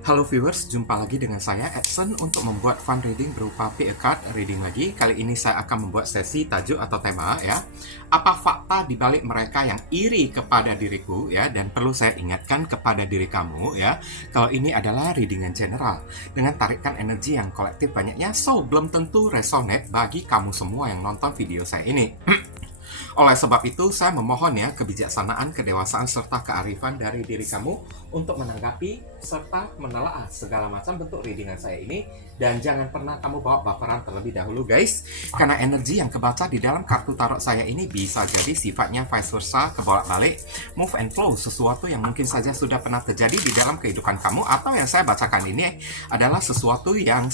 Halo viewers, jumpa lagi dengan saya Edson untuk membuat fun reading berupa pick a card reading lagi. Kali ini saya akan membuat sesi tajuk atau tema ya. Apa fakta di balik mereka yang iri kepada diriku ya, dan perlu saya ingatkan kepada diri kamu ya. Kalau ini adalah readingan general dengan tarikan energi yang kolektif banyaknya, so belum tentu resonate bagi kamu semua yang nonton video saya ini. Oleh sebab itu, saya memohon ya kebijaksanaan, kedewasaan, serta kearifan dari diri kamu untuk menanggapi serta menelaah segala macam bentuk readingan saya ini. Dan jangan pernah kamu bawa baperan terlebih dahulu guys, karena energi yang kebaca di dalam kartu tarot saya ini bisa jadi sifatnya vice versa, kebolak-balik, move and flow, sesuatu yang mungkin saja sudah pernah terjadi di dalam kehidupan kamu, atau yang saya bacakan ini adalah sesuatu yang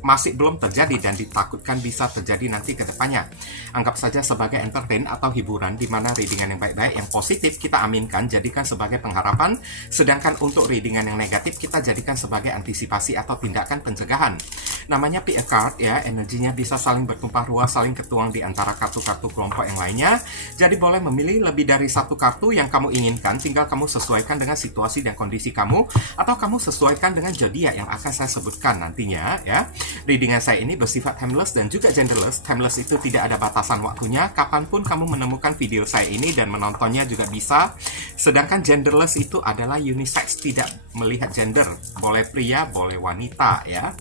masih belum terjadi dan ditakutkan bisa terjadi nanti ke depannya. Anggap saja sebagai entertain atau hiburan, di mana readingan yang baik-baik, yang positif kita aminkan, jadikan sebagai pengharapan, sedangkan untuk readingan yang negatif kita jadikan sebagai antisipasi atau tindakan pencegahan. Namanya pick a card ya, energinya bisa saling bertumpah ruah, saling ketuang di antara kartu-kartu kelompok yang lainnya. Jadi boleh memilih lebih dari satu kartu yang kamu inginkan, tinggal kamu sesuaikan dengan situasi dan kondisi kamu, atau kamu sesuaikan dengan zodiak yang akan saya sebutkan nantinya ya. Readingan saya ini bersifat timeless dan juga genderless. Timeless itu tidak ada batasan waktunya, kapanpun kamu menemukan video saya ini dan menontonnya juga bisa. Sedangkan genderless itu adalah unisex, tidak melihat gender, boleh pria, boleh wanita ya.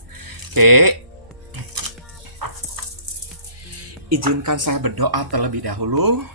Oke, izinkan saya berdoa terlebih dahulu.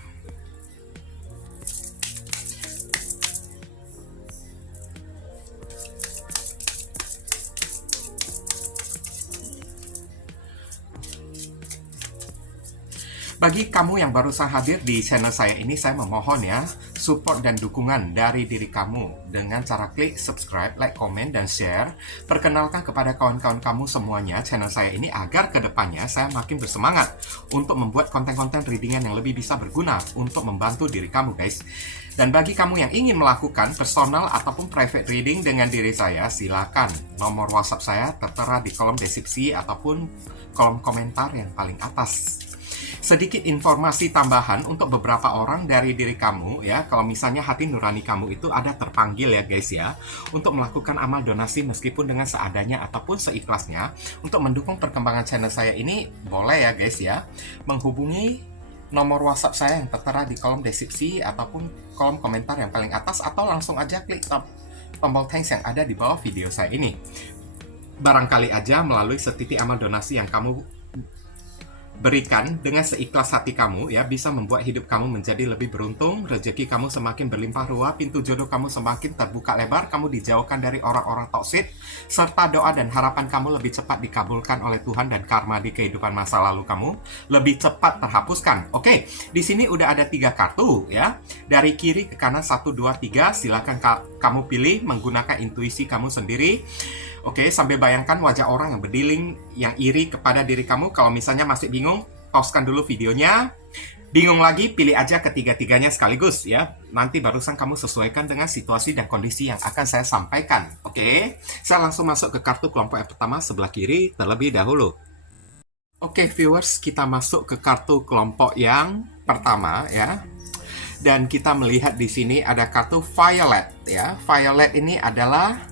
Bagi kamu yang barusan hadir di channel saya ini, saya memohon ya, support dan dukungan dari diri kamu dengan cara klik subscribe, like, komen, dan share. Perkenalkan kepada kawan-kawan kamu semuanya channel saya ini, agar kedepannya saya makin bersemangat untuk membuat konten-konten readingan yang lebih bisa berguna untuk membantu diri kamu guys. Dan bagi kamu yang ingin melakukan personal ataupun private reading dengan diri saya, silakan. Nomor WhatsApp saya tertera di kolom deskripsi ataupun kolom komentar yang paling atas. Sedikit informasi tambahan untuk beberapa orang dari diri kamu ya, kalau misalnya hati nurani kamu itu ada terpanggil ya guys ya, untuk melakukan amal donasi meskipun dengan seadanya ataupun seikhlasnya untuk mendukung perkembangan channel saya ini, boleh ya guys ya, menghubungi nomor WhatsApp saya yang tertera di kolom deskripsi ataupun kolom komentar yang paling atas, atau langsung aja klik tombol thanks yang ada di bawah video saya ini. Barangkali aja melalui setitik amal donasi yang kamu berikan dengan seikhlas hati kamu ya, bisa membuat hidup kamu menjadi lebih beruntung, rezeki kamu semakin berlimpah ruah, pintu jodoh kamu semakin terbuka lebar, kamu dijauhkan dari orang-orang toksik, serta doa dan harapan kamu lebih cepat dikabulkan oleh Tuhan, dan karma di kehidupan masa lalu kamu lebih cepat terhapuskan. Oke, di sini udah ada 3 kartu ya. Dari kiri ke kanan 1, 2, 3, silakan kamu pilih menggunakan intuisi kamu sendiri. Oke, sambil bayangkan wajah orang yang berdiling, yang iri kepada diri kamu. Kalau misalnya masih bingung, pauskan dulu videonya. Bingung lagi, pilih aja ketiga-tiganya sekaligus ya. Nanti barusan kamu sesuaikan dengan situasi dan kondisi yang akan saya sampaikan. Oke, saya langsung masuk ke kartu kelompok yang pertama sebelah kiri terlebih dahulu. Oke viewers, kita masuk ke kartu kelompok yang pertama ya. Dan kita melihat di sini ada kartu Violet ya. Violet ini adalah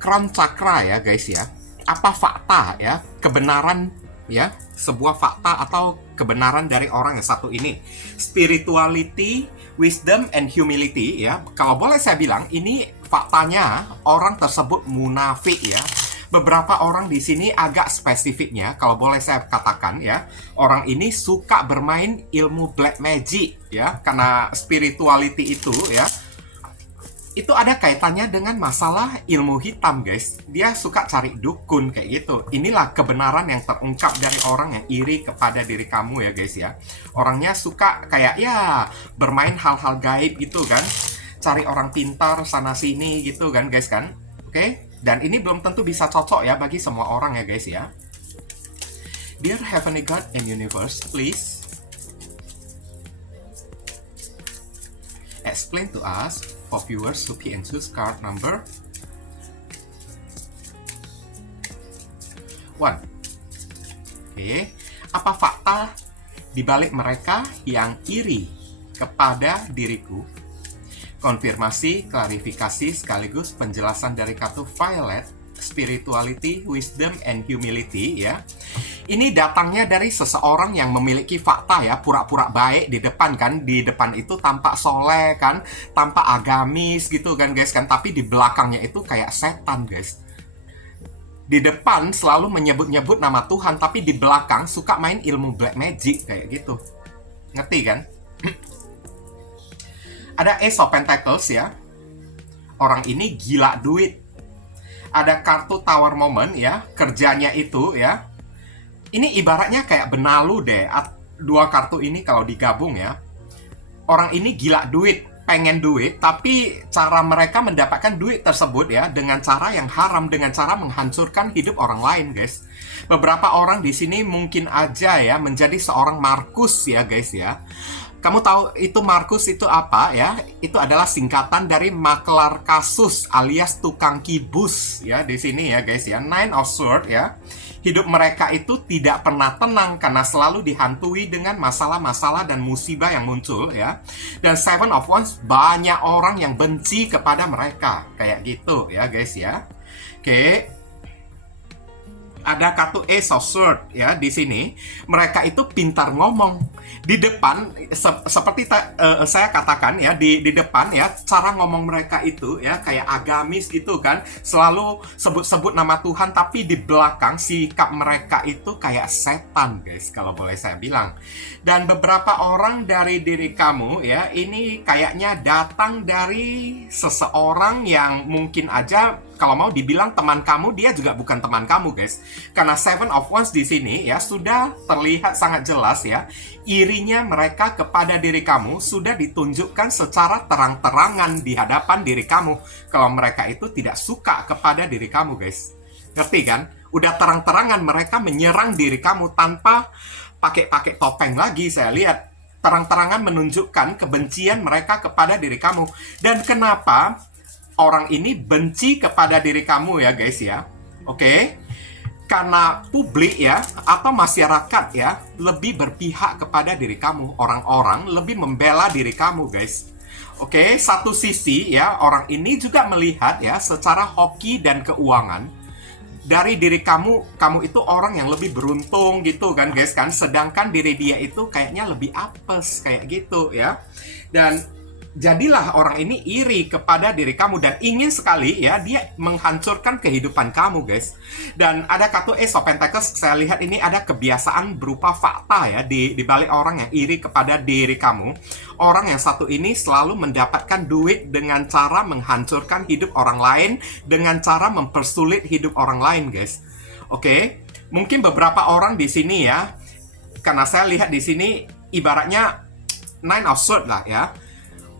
crown chakra ya guys ya. Apa fakta ya, kebenaran ya, sebuah fakta atau kebenaran dari orang yang satu ini. Spirituality, wisdom, and humility ya. Kalau boleh saya bilang, ini faktanya orang tersebut munafik ya. Beberapa orang di sini agak spesifiknya, kalau boleh saya katakan ya, orang ini suka bermain ilmu black magic ya, karena spirituality itu ya, itu ada kaitannya dengan masalah ilmu hitam guys. Dia suka cari dukun kayak gitu. Inilah kebenaran yang terungkap dari orang yang iri kepada diri kamu ya guys ya. Orangnya suka kayak ya bermain hal-hal gaib gitu kan, cari orang pintar sana sini gitu kan guys kan. Oke, dan ini belum tentu bisa cocok ya bagi semua orang ya guys ya. Dear Heavenly God and Universe, please explain to us for viewers who pick and choose card number 1. Oke, apa fakta di balik mereka yang iri kepada diriku? konfirmasi, klarifikasi, sekaligus penjelasan dari kartu Violet, spirituality, wisdom, and humility ya. Ini datangnya dari seseorang yang memiliki fakta ya, pura-pura baik di depan kan, di depan itu tampak soleh kan, tampak agamis gitu kan guys kan, tapi di belakangnya itu kayak setan guys. Di depan selalu menyebut-nyebut nama Tuhan, tapi di belakang suka main ilmu black magic kayak gitu. Ngerti kan? Ada Ace of Pentacles ya. Orang ini gila duit. Ada kartu Tower Moment ya, kerjanya itu ya. Ini ibaratnya kayak benalu deh. Dua kartu ini kalau digabung ya. Orang ini gila duit, pengen duit, tapi cara mereka mendapatkan duit tersebut ya dengan cara yang haram, dengan cara menghancurkan hidup orang lain, guys. Beberapa orang di sini mungkin aja ya menjadi seorang Markus ya, guys ya. Kamu tahu itu Markus itu apa ya? Itu adalah singkatan dari makelar kasus alias tukang kibus ya di sini ya guys ya. Nine of Swords ya. Hidup mereka itu tidak pernah tenang karena selalu dihantui dengan masalah-masalah dan musibah yang muncul ya. Dan Seven of Wands, banyak orang yang benci kepada mereka kayak gitu ya guys ya. Oke. Ada kartu Ace of Swords ya di sini. Mereka itu pintar ngomong. Di depan seperti saya katakan ya, di depan ya, cara ngomong mereka itu ya kayak agamis gitu kan, selalu sebut-sebut nama Tuhan, tapi di belakang sikap mereka itu kayak setan guys, kalau boleh saya bilang. Dan beberapa orang dari diri kamu ya, ini kayaknya datang dari seseorang yang mungkin aja kalau mau dibilang teman kamu, dia juga bukan teman kamu guys. Karena Seven of Wands di sini ya sudah terlihat sangat jelas ya, irinya mereka kepada diri kamu sudah ditunjukkan secara terang-terangan di hadapan diri kamu. Kalau mereka itu tidak suka kepada diri kamu guys. Ngerti kan? Udah terang-terangan mereka menyerang diri kamu tanpa pakai topeng lagi, saya lihat. Terang-terangan menunjukkan kebencian mereka kepada diri kamu. Dan kenapa orang ini benci kepada diri kamu ya guys ya? Oke? Karena publik ya, atau masyarakat ya, lebih berpihak kepada diri kamu. Orang-orang lebih membela diri kamu guys. Oke, satu sisi ya, orang ini juga melihat ya secara hoki dan keuangan dari diri kamu. Kamu itu orang yang lebih beruntung gitu kan guys kan, sedangkan diri dia itu kayaknya lebih apes kayak gitu ya. Dan jadilah orang ini iri kepada diri kamu dan ingin sekali ya dia menghancurkan kehidupan kamu guys. Dan ada kartu Ace of Pentacles, saya lihat ini ada kebiasaan berupa fakta ya di balik orang yang iri kepada diri kamu. Orang yang satu ini selalu mendapatkan duit dengan cara menghancurkan hidup orang lain, dengan cara mempersulit hidup orang lain guys. Oke, mungkin beberapa orang di sini ya, karena saya lihat di sini ibaratnya Nine of Swords lah ya.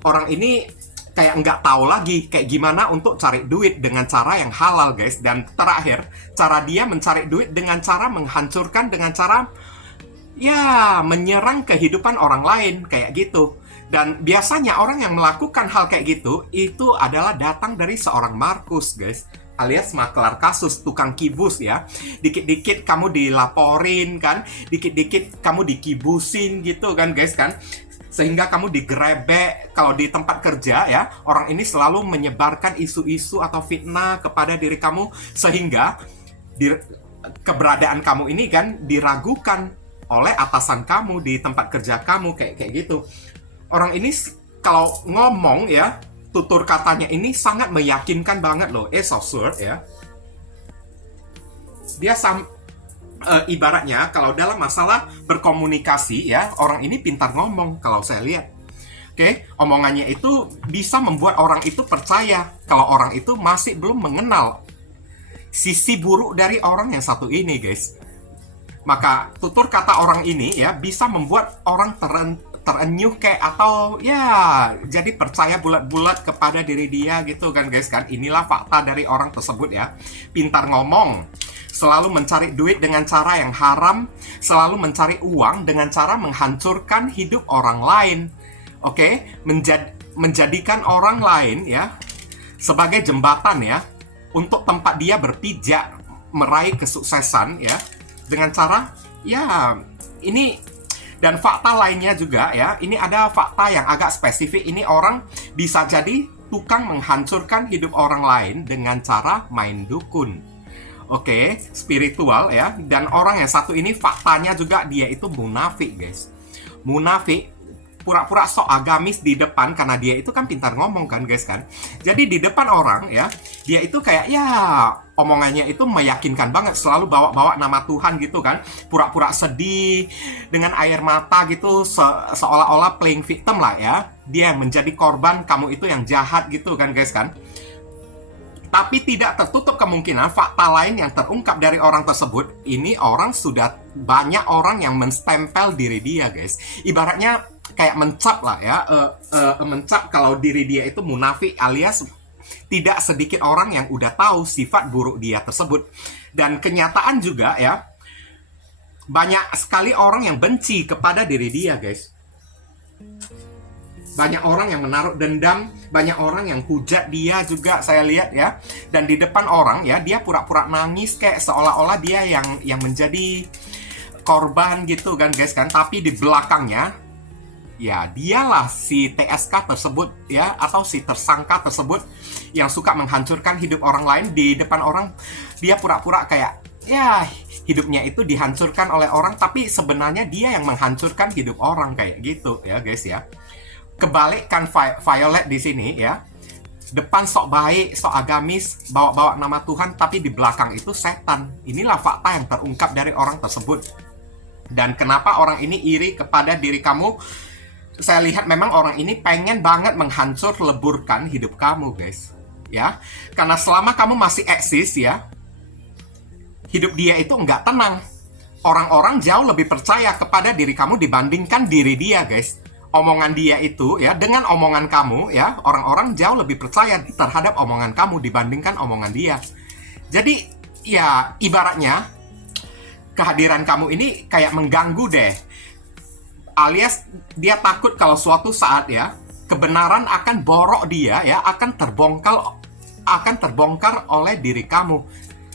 Orang ini kayak nggak tahu lagi kayak gimana untuk cari duit dengan cara yang halal guys. Dan terakhir, cara dia mencari duit dengan cara menghancurkan, dengan cara ya menyerang kehidupan orang lain kayak gitu. Dan biasanya orang yang melakukan hal kayak gitu itu adalah datang dari seorang Markus guys, alias makelar kasus, tukang kibus ya. Dikit-dikit kamu dilaporin kan, dikit-dikit kamu dikibusin gitu kan guys kan, sehingga kamu digerebek. Kalau di tempat kerja ya, orang ini selalu menyebarkan isu-isu atau fitnah kepada diri kamu, sehingga keberadaan kamu ini kan diragukan oleh atasan kamu di tempat kerja kamu kayak gitu. Orang ini kalau ngomong ya, tutur katanya ini sangat meyakinkan banget loh. Ace of Swords ya, dia ibaratnya kalau dalam masalah berkomunikasi ya, orang ini pintar ngomong kalau saya lihat. Oke, omongannya itu bisa membuat orang itu percaya kalau orang itu masih belum mengenal sisi buruk dari orang yang satu ini guys. Maka tutur kata orang ini ya bisa membuat orang terenyuh kayak, atau ya jadi percaya bulat-bulat kepada diri dia gitu kan guys kan. Inilah fakta dari orang tersebut ya. Pintar ngomong, selalu mencari duit dengan cara yang haram, selalu mencari uang dengan cara menghancurkan hidup orang lain. Oke, menjadikan orang lain ya sebagai jembatan ya untuk tempat dia berpijak meraih kesuksesan ya, dengan cara ya ini Dan fakta lainnya juga ya, ini ada fakta yang agak spesifik. Ini orang bisa jadi tukang menghancurkan hidup orang lain dengan cara main dukun. Oke, spiritual ya. Dan orang yang satu ini faktanya juga dia itu munafik, guys. Munafik, pura-pura sok agamis di depan, karena dia itu kan pintar ngomong kan, guys kan. Jadi di depan orang ya, dia itu kayak ya omongannya itu meyakinkan banget, selalu bawa-bawa nama Tuhan gitu kan, pura-pura sedih dengan air mata gitu, seolah-olah playing victim lah ya, dia yang menjadi korban, kamu itu yang jahat gitu kan, guys kan. Tapi tidak tertutup kemungkinan fakta lain yang terungkap dari orang tersebut, ini orang sudah banyak orang yang menstempel diri dia, guys. Ibaratnya kayak mencap lah ya, mencap kalau diri dia itu munafik, alias tidak sedikit orang yang udah tahu sifat buruk dia tersebut. Dan kenyataan juga ya, banyak sekali orang yang benci kepada diri dia, guys. Banyak orang yang menaruh dendam, banyak orang yang hujat dia juga, saya lihat ya. Dan di depan orang ya, dia pura-pura nangis kayak seolah-olah dia yang menjadi korban gitu kan, guys kan. Tapi di belakangnya ya dialah si TSK tersebut ya, atau si tersangka tersebut yang suka menghancurkan hidup orang lain. Di depan orang dia pura-pura kayak ya hidupnya itu dihancurkan oleh orang, tapi sebenarnya dia yang menghancurkan hidup orang kayak gitu ya, guys ya. Kebalikkan Violet di sini ya. Depan sok baik, sok agamis, bawa-bawa nama Tuhan, tapi di belakang itu setan. Inilah fakta yang terungkap dari orang tersebut. Dan kenapa orang ini iri kepada diri kamu? Saya lihat memang orang ini pengen banget menghancur leburkan hidup kamu, guys. Ya, karena selama kamu masih eksis ya, hidup dia itu nggak tenang. Orang-orang jauh lebih percaya kepada diri kamu dibandingkan diri dia, guys. Omongan dia itu ya, dengan omongan kamu ya, orang-orang jauh lebih percaya terhadap omongan kamu dibandingkan omongan dia. Jadi ya ibaratnya kehadiran kamu ini kayak mengganggu deh, alias dia takut kalau suatu saat ya kebenaran akan borok dia ya, akan terbongkar oleh diri kamu.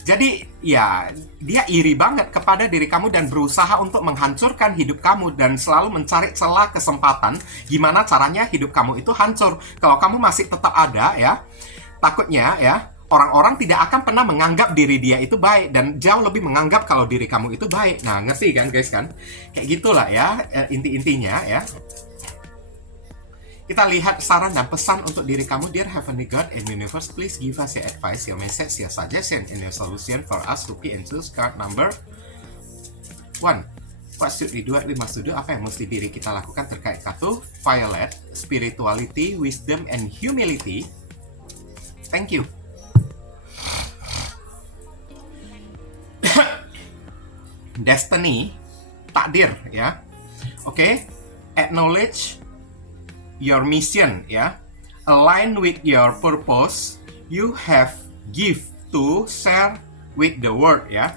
Jadi ya dia iri banget kepada diri kamu dan berusaha untuk menghancurkan hidup kamu dan selalu mencari celah kesempatan gimana caranya hidup kamu itu hancur. Kalau kamu masih tetap ada ya, takutnya ya orang-orang tidak akan pernah menganggap diri dia itu baik dan jauh lebih menganggap kalau diri kamu itu baik. Nah, ngerti kan, guys kan? Kayak gitulah ya inti-intinya ya. Kita lihat saran dan pesan untuk diri kamu. Dear Heavenly God and Universe, please give us your advice, your message, your suggestion, and your solution for us to pick and choose card number 1. What should we do? We must do. Apa yang mesti diri kita lakukan terkait kartu Violet, Spirituality, Wisdom, and Humility. Thank you. Destiny, takdir ya. Oke, acknowledge your mission ya, align with your purpose, you have gift to share with the world ya.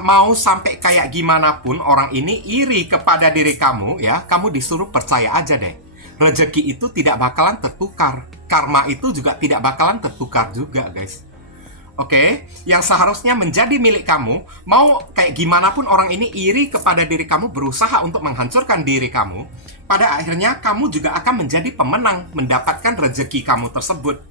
Mau sampai kayak gimana pun orang ini iri kepada diri kamu ya, kamu disuruh percaya aja deh. Rezeki itu tidak bakalan tertukar, karma itu juga tidak bakalan tertukar juga, guys. Oke, yang seharusnya menjadi milik kamu, mau kayak gimana pun orang ini iri kepada diri kamu, berusaha untuk menghancurkan diri kamu, pada akhirnya kamu juga akan menjadi pemenang, mendapatkan rezeki kamu tersebut.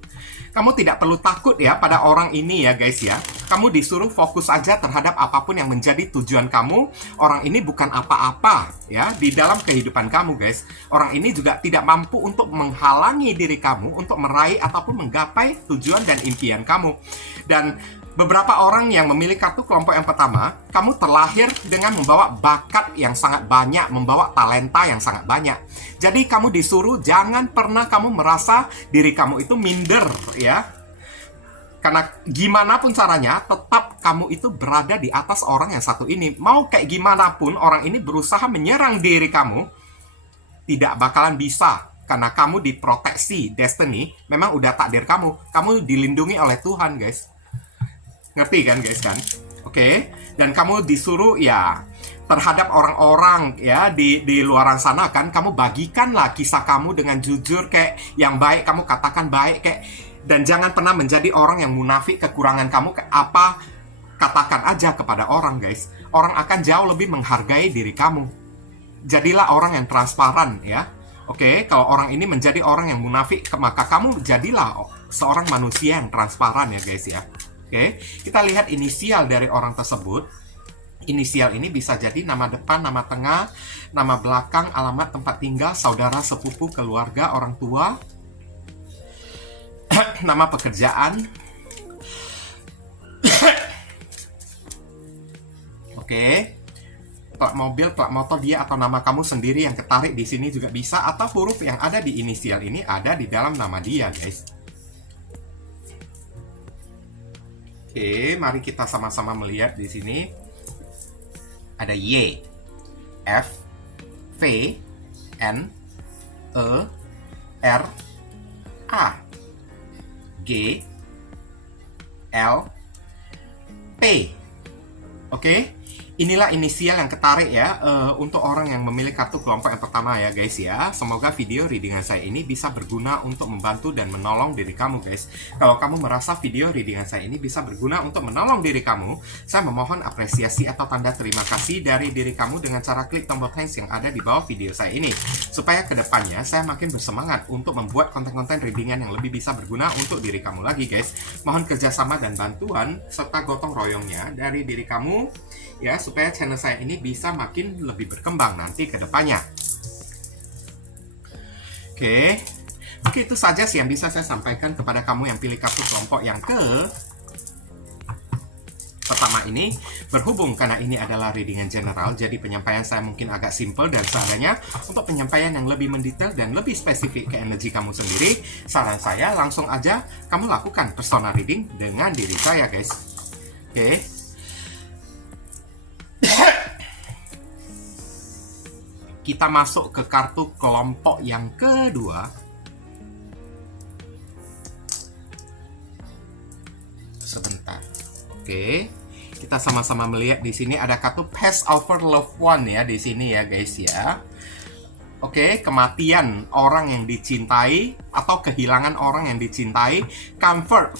Kamu tidak perlu takut ya pada orang ini ya, guys ya. Kamu disuruh fokus aja terhadap apapun yang menjadi tujuan kamu. Orang ini bukan apa-apa ya di dalam kehidupan kamu, guys. Orang ini juga tidak mampu untuk menghalangi diri kamu untuk meraih ataupun menggapai tujuan dan impian kamu. Dan beberapa orang yang memilih kartu kelompok yang pertama, kamu terlahir dengan membawa bakat yang sangat banyak, membawa talenta yang sangat banyak. Jadi kamu disuruh jangan pernah kamu merasa diri kamu itu minder ya. Karena gimana pun caranya, tetap kamu itu berada di atas orang yang satu ini. Mau kayak gimana pun orang ini berusaha menyerang diri kamu, tidak bakalan bisa. Karena kamu diproteksi, destiny, memang udah takdir kamu. Kamu dilindungi oleh Tuhan, guys. Ngerti kan, guys kan? Oke. Dan kamu disuruh ya terhadap orang-orang ya di luaran sana kan, kamu bagikanlah kisah kamu dengan jujur, kayak yang baik kamu katakan baik, kayak, dan jangan pernah menjadi orang yang munafik kekurangan kamu, apa katakan aja kepada orang, guys. Orang akan jauh lebih menghargai diri kamu. jadilah orang yang transparan ya. Oke, kalau orang ini menjadi orang yang munafik, maka kamu jadilah seorang manusia yang transparan ya guys ya. Oke, kita lihat inisial dari orang tersebut. Inisial ini bisa jadi nama depan, nama tengah, nama belakang, alamat tempat tinggal, saudara, sepupu, keluarga, orang tua, nama pekerjaan. Oke. Plat mobil, plat motor dia atau nama kamu sendiri yang ketarik di sini juga bisa, atau huruf yang ada di inisial ini ada di dalam nama dia, guys. Oke, mari kita sama-sama melihat di sini. Ada Y, F, V, N, E, R, A, G, L, P. Oke. Inilah inisial yang ketarik ya untuk orang yang memilih kartu kelompok yang pertama ya guys ya. Semoga video readingan saya ini bisa berguna untuk membantu dan menolong diri kamu guys. Kalau kamu merasa video readingan saya ini bisa berguna untuk menolong diri kamu, saya memohon apresiasi atau tanda terima kasih dari diri kamu dengan cara klik tombol thanks yang ada di bawah video saya ini. Supaya kedepannya saya makin bersemangat untuk membuat konten-konten readingan yang lebih bisa berguna untuk diri kamu lagi guys. Mohon kerjasama dan bantuan serta gotong royongnya dari diri kamu ya, supaya channel saya ini bisa makin lebih berkembang nanti ke depannya. Oke, itu saja sih yang bisa saya sampaikan kepada kamu yang pilih kartu kelompok yang pertama ini. Berhubung karena ini adalah readingan general, jadi penyampaian saya mungkin agak simple, dan sarannya untuk penyampaian yang lebih mendetail dan lebih spesifik ke energi kamu sendiri, saran saya langsung aja kamu lakukan personal reading dengan diri saya guys. Oke. Kita masuk ke kartu kelompok yang kedua. Sebentar. Oke. Kita sama-sama melihat di sini ada kartu pass over loved one ya di sini ya guys ya. Oke, kematian orang yang dicintai atau kehilangan orang yang dicintai, comfort,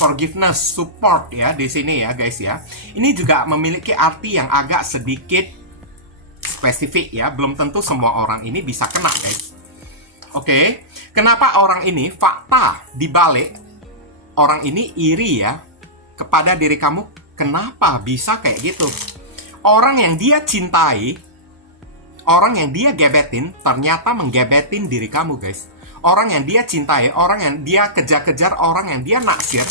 forgiveness, support ya di sini ya guys ya. Ini juga memiliki arti yang agak sedikit spesifik ya, belum tentu semua orang ini bisa kena guys. Oke, kenapa orang ini, fakta dibalik orang ini iri ya kepada diri kamu, kenapa bisa kayak gitu? Orang yang dia cintai, orang yang dia gebetin, ternyata menggebetin diri kamu guys. Orang yang dia cintai, orang yang dia kejar-kejar, orang yang dia naksir,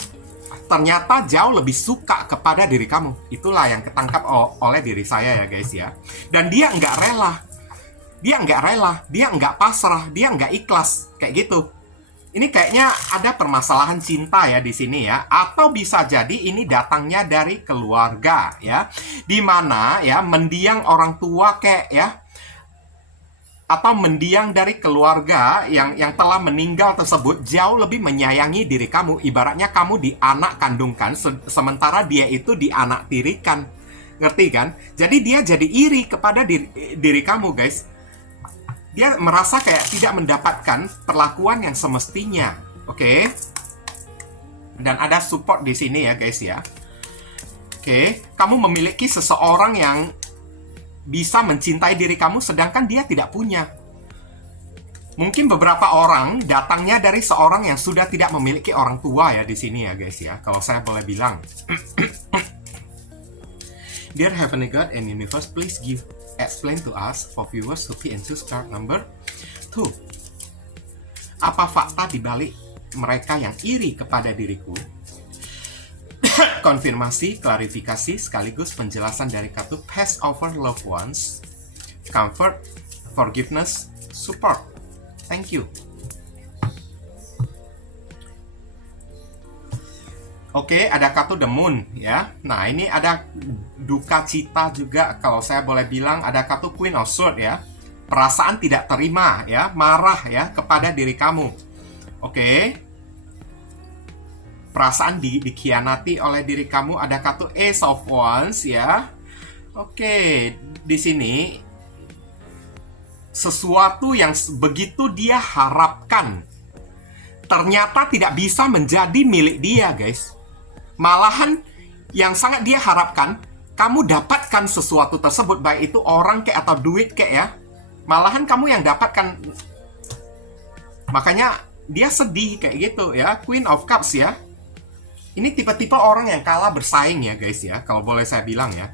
ternyata jauh lebih suka kepada diri kamu. Itulah yang ketangkap oleh diri saya ya guys ya. Dan dia nggak rela. Dia nggak pasrah, dia nggak ikhlas. Kayak gitu. Ini kayaknya ada permasalahan cinta ya di sini ya. Atau bisa jadi ini datangnya dari keluarga ya. Dimana ya mendiang orang tua kayak ya, atau mendiang dari keluarga yang telah meninggal tersebut jauh lebih menyayangi diri kamu. Ibaratnya kamu dianak kandungkan, sementara dia itu dianak tirikan. Ngerti kan? Jadi dia jadi iri kepada diri kamu guys. Dia merasa kayak tidak mendapatkan perlakuan yang semestinya. Oke? Dan ada support di sini ya guys ya. Oke, kamu memiliki seseorang yang bisa mencintai diri kamu sedangkan dia tidak punya. Mungkin beberapa orang datangnya dari seorang yang sudah tidak memiliki orang tua ya di sini ya guys ya. Kalau saya boleh bilang. Dear Heavenly God and Universe, please explain to us for viewers who fit into card number 2. Apa fakta dibalik mereka yang iri kepada diriku? Konfirmasi, klarifikasi, sekaligus penjelasan dari kartu pass over loved ones, comfort, forgiveness, support. Thank you. Oke, ada kartu The Moon ya. Nah, ini ada duka cita juga, kalau saya boleh bilang. Ada kartu Queen of Swords ya. Perasaan tidak terima ya, marah ya kepada diri kamu. Oke. Perasaan dikhianati oleh diri kamu. Ada kartu Ace of Wands ya. Oke, di sini sesuatu yang begitu dia harapkan ternyata tidak bisa menjadi milik dia guys. Malahan yang sangat dia harapkan, kamu dapatkan sesuatu tersebut, baik itu orang kayak atau duit kayak ya. Malahan kamu yang dapatkan. Makanya dia sedih kayak gitu ya. Queen of Cups ya. Ini tipe-tipe orang yang kalah bersaing ya guys ya, kalau boleh saya bilang ya.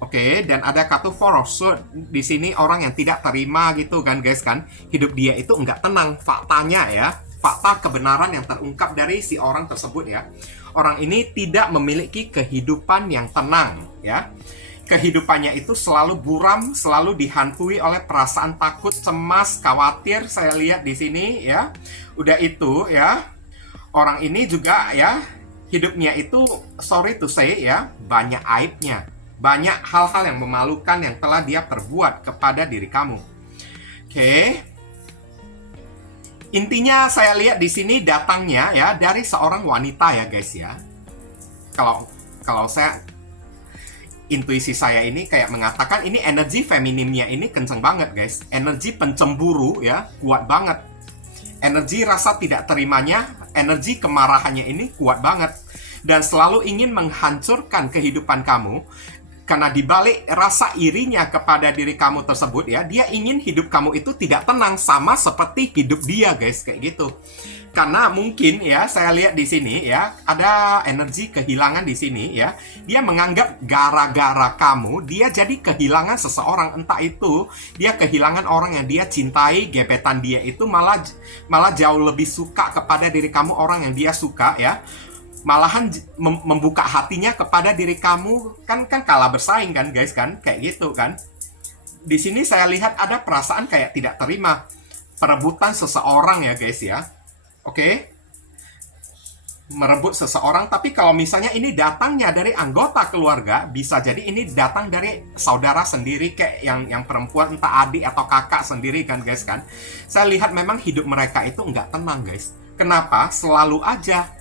Oke, dan ada kartu Four of Swords di sini, orang yang tidak terima gitu kan guys kan. Hidup dia itu nggak tenang, faktanya ya. Fakta kebenaran yang terungkap dari si orang tersebut ya. Orang ini tidak memiliki kehidupan yang tenang ya. Kehidupannya itu selalu buram, selalu dihantui oleh perasaan takut, cemas, khawatir. Saya lihat di sini ya. Udah itu ya. Orang ini juga ya, hidupnya itu sorry to say ya, banyak aibnya. Banyak hal-hal yang memalukan yang telah dia perbuat kepada diri kamu. Oke. Intinya saya lihat di sini datangnya ya dari seorang wanita ya guys ya. Kalau saya, intuisi saya ini kayak mengatakan ini energi femininnya ini kenceng banget guys. Energi pencemburu ya, kuat banget. Energi rasa tidak terimanya, energi kemarahannya ini kuat banget. Dan selalu ingin menghancurkan kehidupan kamu. Karena dibalik rasa irinya kepada diri kamu tersebut ya, dia ingin hidup kamu itu tidak tenang sama seperti hidup dia guys, kayak gitu. Karena mungkin ya, saya lihat di sini ya, ada energi kehilangan di sini ya. Dia menganggap gara-gara kamu, dia jadi kehilangan seseorang. Entah itu dia kehilangan orang yang dia cintai, gebetan dia itu malah jauh lebih suka kepada diri kamu, orang yang dia suka ya. Malahan membuka hatinya kepada diri kamu, kan kalah bersaing kan guys kan, kayak gitu kan. Di sini saya lihat ada perasaan kayak tidak terima, perebutan seseorang ya guys ya. Oke. Merebut seseorang, tapi kalau misalnya ini datangnya dari anggota keluarga, bisa jadi ini datang dari saudara sendiri, kayak yang perempuan, entah adik atau kakak sendiri kan guys kan. Saya lihat memang hidup mereka itu nggak tenang guys. Kenapa? Selalu aja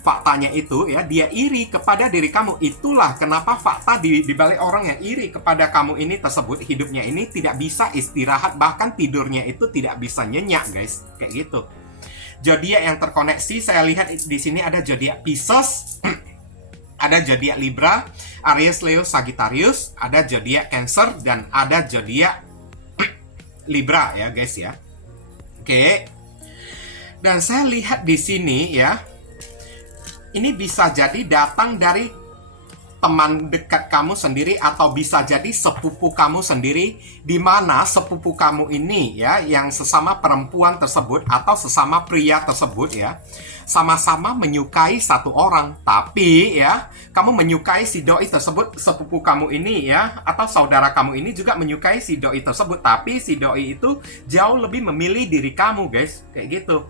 faktanya itu ya, dia iri kepada diri kamu. Itulah kenapa fakta di balik orang yang iri kepada kamu ini tersebut, hidupnya ini tidak bisa istirahat, bahkan tidurnya itu tidak bisa nyenyak guys, kayak gitu. Zodiak yang terkoneksi saya lihat di sini ada zodiak Pisces, ada zodiak Libra, Aries, Leo, Sagittarius, ada zodiak Cancer, dan ada zodiak Libra ya guys ya. Oke. Dan saya lihat di sini ya, ini bisa jadi datang dari teman dekat kamu sendiri, atau bisa jadi sepupu kamu sendiri, di mana sepupu kamu ini ya, yang sesama perempuan tersebut atau sesama pria tersebut ya, sama-sama menyukai satu orang. Tapi ya, kamu menyukai si doi tersebut, sepupu kamu ini ya, atau saudara kamu ini juga menyukai si doi tersebut, tapi si doi itu jauh lebih memilih diri kamu guys, kayak gitu.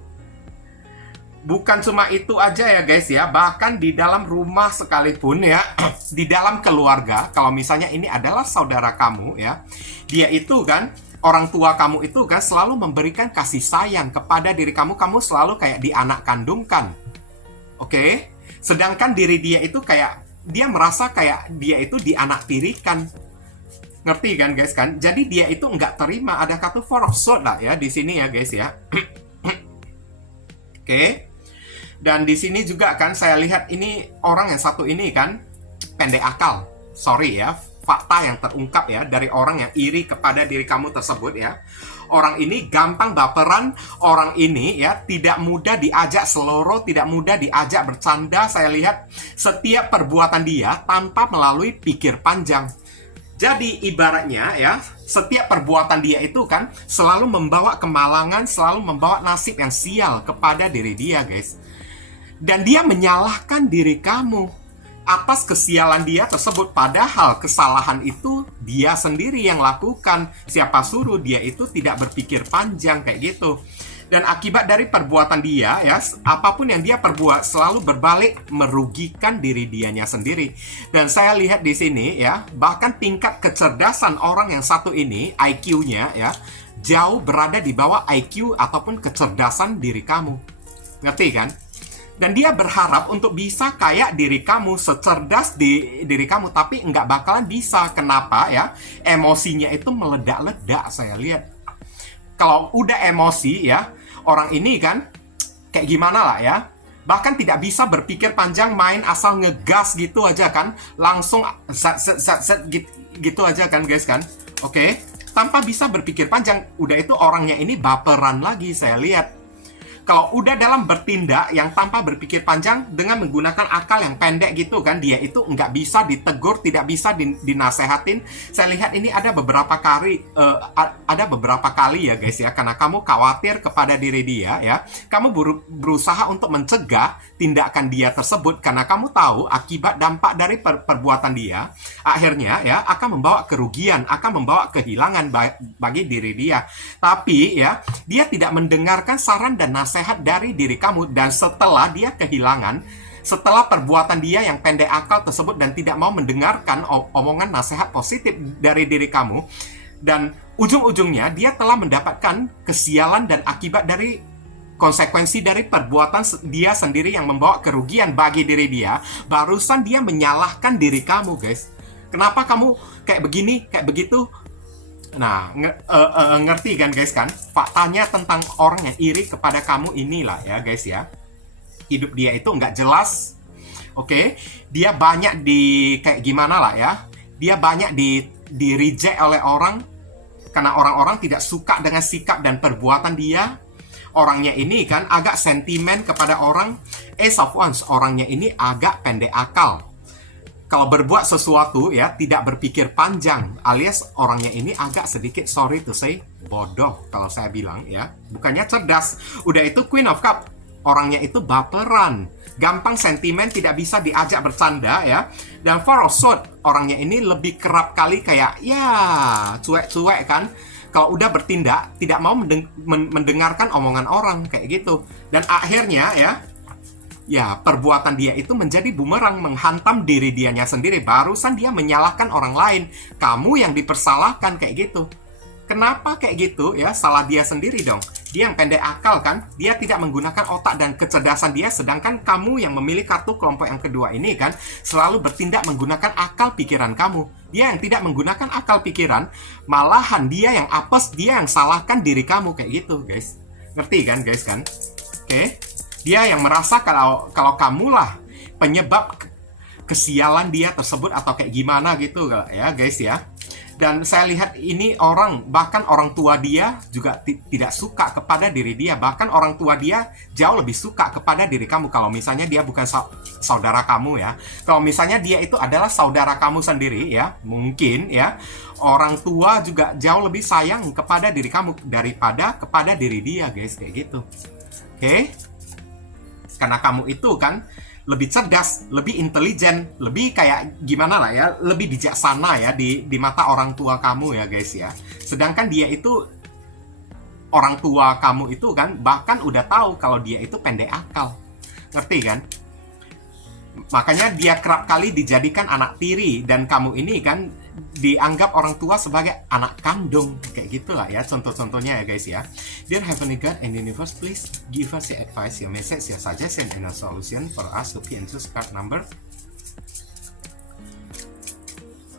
Bukan cuma itu aja ya guys ya, bahkan di dalam rumah sekalipun ya, di dalam keluarga, kalau misalnya ini adalah saudara kamu ya, dia itu kan, orang tua kamu itu kan selalu memberikan kasih sayang kepada diri kamu, kamu selalu kayak dianak kandungkan. Oke? Sedangkan diri dia itu kayak, dia merasa kayak dia itu dianak tirikan. Ngerti kan guys kan? Jadi dia itu nggak terima, ada kartu Four of Swords lah ya di sini ya guys ya. Oke. Dan di sini juga kan saya lihat ini orang yang satu ini kan pendek akal. Sorry ya, fakta yang terungkap ya dari orang yang iri kepada diri kamu tersebut ya. Orang ini gampang baperan, orang ini ya tidak mudah diajak seloro, tidak mudah diajak bercanda. Saya lihat setiap perbuatan dia tanpa melalui pikir panjang. Jadi ibaratnya ya, setiap perbuatan dia itu kan selalu membawa kemalangan, selalu membawa nasib yang sial kepada diri dia guys. Dan dia menyalahkan diri kamu atas kesialan dia tersebut. Padahal kesalahan itu dia sendiri yang lakukan. Siapa suruh dia itu tidak berpikir panjang kayak gitu. Dan akibat dari perbuatan dia ya, apapun yang dia perbuat selalu berbalik merugikan diri dianya sendiri. Dan saya lihat di sini ya, bahkan tingkat kecerdasan orang yang satu ini, IQ-nya ya, jauh berada di bawah IQ ataupun kecerdasan diri kamu. Ngerti kan? Dan dia berharap untuk bisa kayak diri kamu, secerdas di diri kamu, tapi nggak bakalan bisa. Kenapa ya? Emosinya itu meledak-ledak saya lihat. Kalau udah emosi ya, orang ini kan kayak gimana lah ya, bahkan tidak bisa berpikir panjang, main asal ngegas gitu aja kan, langsung set gitu aja kan guys kan. Oke. tanpa bisa berpikir panjang. Udah itu orangnya ini baperan lagi saya lihat. Kalau udah dalam bertindak yang tanpa berpikir panjang dengan menggunakan akal yang pendek gitu kan, dia itu nggak bisa ditegur, tidak bisa dinasehatin. Saya lihat ini ada beberapa kali ya guys ya, karena kamu khawatir kepada diri dia ya, kamu berusaha untuk mencegah tindakan dia tersebut karena kamu tahu akibat dampak dari perbuatan dia akhirnya ya akan membawa kerugian, akan membawa kehilangan bagi diri dia. Tapi ya, dia tidak mendengarkan saran dan nasihat dari diri kamu, dan setelah dia kehilangan, setelah perbuatan dia yang pendek akal tersebut dan tidak mau mendengarkan omongan nasihat positif dari diri kamu, dan ujung-ujungnya dia telah mendapatkan kesialan dan akibat dari konsekuensi dari perbuatan dia sendiri yang membawa kerugian bagi diri dia, barusan dia menyalahkan diri kamu guys. Kenapa kamu kayak begini, kayak begitu? Nah, ngerti kan guys kan? Faktanya tentang orang yang iri kepada kamu inilah ya guys ya. Hidup dia itu nggak jelas. Oke? Dia banyak kayak gimana lah ya. Dia banyak di reject oleh orang karena orang-orang tidak suka dengan sikap dan perbuatan dia. Orangnya ini kan agak sentimen kepada orang. Ace of Wands, orangnya ini agak pendek akal. Kalau berbuat sesuatu ya tidak berpikir panjang, alias orangnya ini agak sedikit, sorry to say, bodoh kalau saya bilang ya. Bukannya cerdas. Udah itu Queen of Cup, orangnya itu baperan, gampang sentimen, tidak bisa diajak bercanda ya. Dan Four of Swords, orangnya ini lebih kerap kali kayak ya cuek-cuek kan. Kalau udah bertindak tidak mau mendengarkan omongan orang kayak gitu. Dan akhirnya ya perbuatan dia itu menjadi bumerang, menghantam diri dianya sendiri. Barusan dia menyalahkan orang lain, kamu yang dipersalahkan kayak gitu. Kenapa kayak gitu ya? Salah dia sendiri dong. Dia yang pendek akal kan, dia tidak menggunakan otak dan kecerdasan dia, sedangkan kamu yang memilih kartu kelompok yang kedua ini kan selalu bertindak menggunakan akal pikiran kamu. Dia yang tidak menggunakan akal pikiran, malahan dia yang apes, dia yang salahkan diri kamu kayak gitu guys. Ngerti kan guys kan? Oke? Dia yang merasa kalau kamulah penyebab kesialan dia tersebut atau kayak gimana gitu ya guys ya. Dan saya lihat ini bahkan orang tua dia juga tidak suka kepada diri dia. Bahkan orang tua dia jauh lebih suka kepada diri kamu. Kalau misalnya dia bukan saudara kamu ya. Kalau misalnya dia itu adalah saudara kamu sendiri ya. Mungkin ya. Orang tua juga jauh lebih sayang kepada diri kamu daripada kepada diri dia guys. Kayak gitu. Oke? Karena kamu itu kan lebih cerdas, lebih intelijen, lebih kayak gimana lah ya, lebih bijaksana ya di mata orang tua kamu ya guys ya. Sedangkan dia itu, orang tua kamu itu kan bahkan udah tahu kalau dia itu pendek akal. Ngerti kan? Makanya dia kerap kali dijadikan anak tiri, dan kamu ini kan dianggap orang tua sebagai anak kandung kayak gitulah ya, contoh-contohnya ya guys ya. Dear Heavenly God and Universe, please give us your advice, your message, your suggestion and a solution for us to be into card number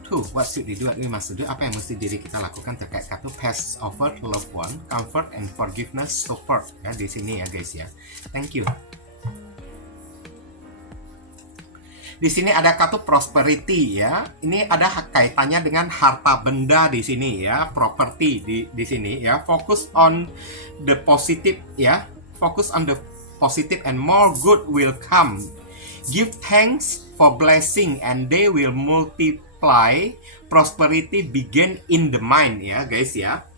2. What should we do? What we must do? Apa yang mesti diri kita lakukan terkait kartu Past, Over, Loved One, Comfort and Forgiveness, Support ya di sini ya guys ya. Thank you. Di sini ada kartu prosperity ya. Ini ada kaitannya dengan harta benda di sini ya, property di sini ya. Focus on the positive ya. Focus on the positive and more good will come. Give thanks for blessing and they will multiply. Prosperity begin in the mind ya guys ya.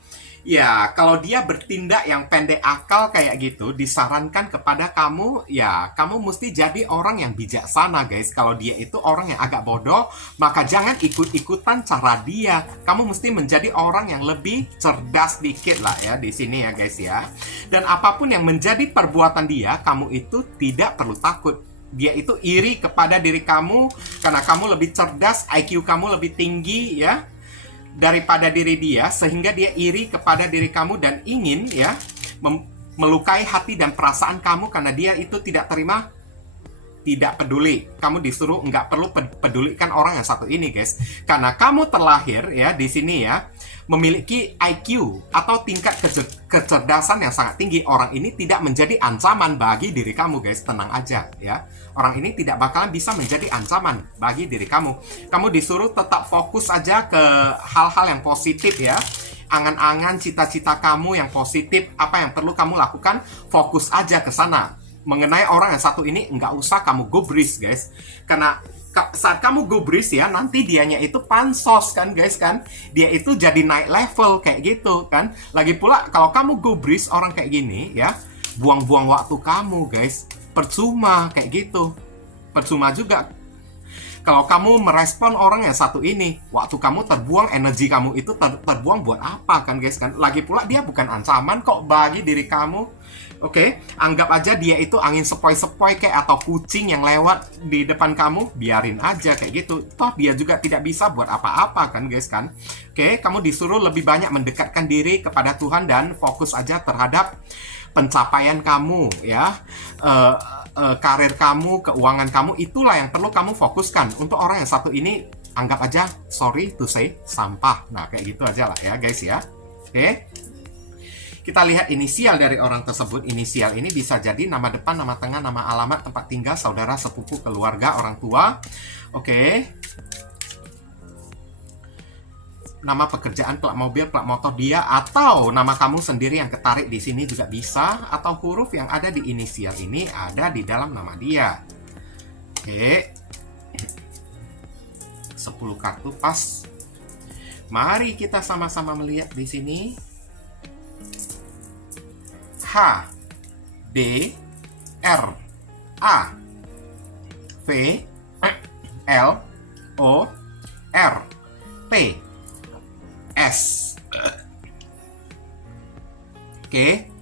Ya, kalau dia bertindak yang pendek akal kayak gitu, disarankan kepada kamu, ya, kamu mesti jadi orang yang bijaksana, guys. Kalau dia itu orang yang agak bodoh, maka jangan ikut-ikutan cara dia. Kamu mesti menjadi orang yang lebih cerdas dikit lah ya, di sini ya, guys ya. Dan apapun yang menjadi perbuatan dia, kamu itu tidak perlu takut. Dia itu iri kepada diri kamu, karena kamu lebih cerdas, IQ kamu lebih tinggi, ya, daripada diri dia, sehingga dia iri kepada diri kamu dan ingin ya melukai hati dan perasaan kamu karena dia itu tidak terima, tidak peduli. Kamu disuruh nggak perlu pedulikan orang yang satu ini guys, karena kamu terlahir ya di sini ya memiliki IQ atau tingkat kecerdasan yang sangat tinggi. Orang ini tidak menjadi ancaman bagi diri kamu guys, tenang aja ya. Orang ini tidak bakalan bisa menjadi ancaman bagi diri kamu. Kamu disuruh tetap fokus aja ke hal-hal yang positif ya. angan-angan, cita-cita kamu yang positif, apa yang perlu kamu lakukan, fokus aja ke sana. Mengenai orang yang satu ini, nggak usah kamu gubris, guys. Karena saat kamu gubris ya, nanti dianya itu pansos kan, guys kan. Dia itu jadi naik level kayak gitu kan. Lagi pula, kalau kamu gubris orang kayak gini ya, buang-buang waktu kamu, guys. Percuma kayak gitu. Percuma juga. Kalau kamu merespon orang yang satu ini, waktu kamu terbuang, energi kamu itu terbuang buat apa kan, guys kan? Lagi pula dia bukan ancaman kok bagi diri kamu. Oke, anggap aja dia itu angin sepoi-sepoi kayak atau kucing yang lewat di depan kamu, biarin aja kayak gitu. Toh dia juga tidak bisa buat apa-apa kan, guys kan? Oke, kamu disuruh lebih banyak mendekatkan diri kepada Tuhan dan fokus aja terhadap pencapaian kamu ya. Karir kamu, keuangan kamu, itulah yang perlu kamu fokuskan. Untuk orang yang satu ini, anggap aja, sorry to say, sampah. Nah, kayak gitu aja lah ya, guys ya. Oke. Kita lihat inisial dari orang tersebut. Inisial ini bisa jadi nama depan, nama tengah, nama alamat, tempat tinggal, saudara, sepupu, keluarga, orang tua. Oke. Nama pekerjaan, plat mobil, plat motor dia, atau nama kamu sendiri yang ketarik di sini juga bisa, atau huruf yang ada di inisial ini ada di dalam nama dia. Oke. 10 kartu pas. Mari kita sama-sama melihat di sini. H D R A V L O R P S. Oke.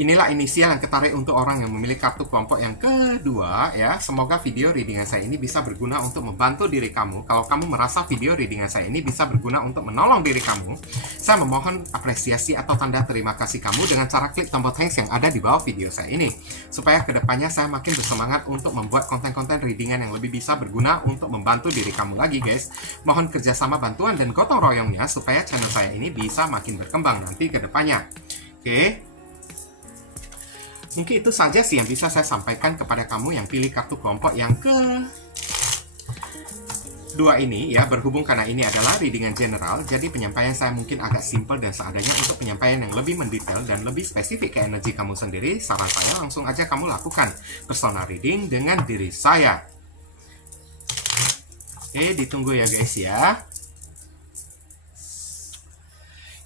Inilah inisial yang ketarik untuk orang yang memilih kartu kelompok yang kedua ya. Semoga video readingan saya ini bisa berguna untuk membantu diri kamu. Kalau kamu merasa video readingan saya ini bisa berguna untuk menolong diri kamu, saya memohon apresiasi atau tanda terima kasih kamu dengan cara klik tombol thanks yang ada di bawah video saya ini. Supaya kedepannya saya makin bersemangat untuk membuat konten-konten readingan yang lebih bisa berguna untuk membantu diri kamu lagi, guys. Mohon kerjasama, bantuan, dan gotong royongnya supaya channel saya ini bisa makin berkembang nanti kedepannya. Oke. Mungkin itu saja sih yang bisa saya sampaikan kepada kamu yang pilih kartu kelompok yang kedua ini ya. Berhubung karena ini adalah readingan general, jadi penyampaian saya mungkin agak simpel dan seadanya. Untuk penyampaian yang lebih mendetail dan lebih spesifik ke energi kamu sendiri, saran saya langsung aja kamu lakukan personal reading dengan diri saya. Oke, ditunggu ya guys ya.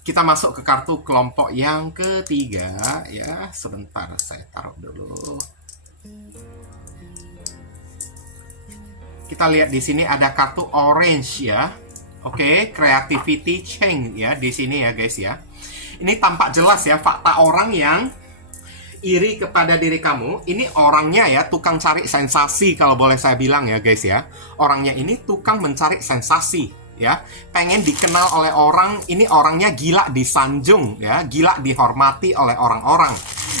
Kita masuk ke kartu kelompok yang ketiga ya. Sebentar saya taruh dulu. Kita lihat di sini ada kartu orange ya. Oke, creativity change ya di sini ya guys ya. Ini tampak jelas ya fakta orang yang iri kepada diri kamu. Ini orangnya ya tukang cari sensasi kalau boleh saya bilang ya guys ya. Orangnya ini tukang mencari sensasi. Ya, pengen dikenal oleh orang. Ini orangnya gila disanjung ya, gila dihormati oleh orang-orang.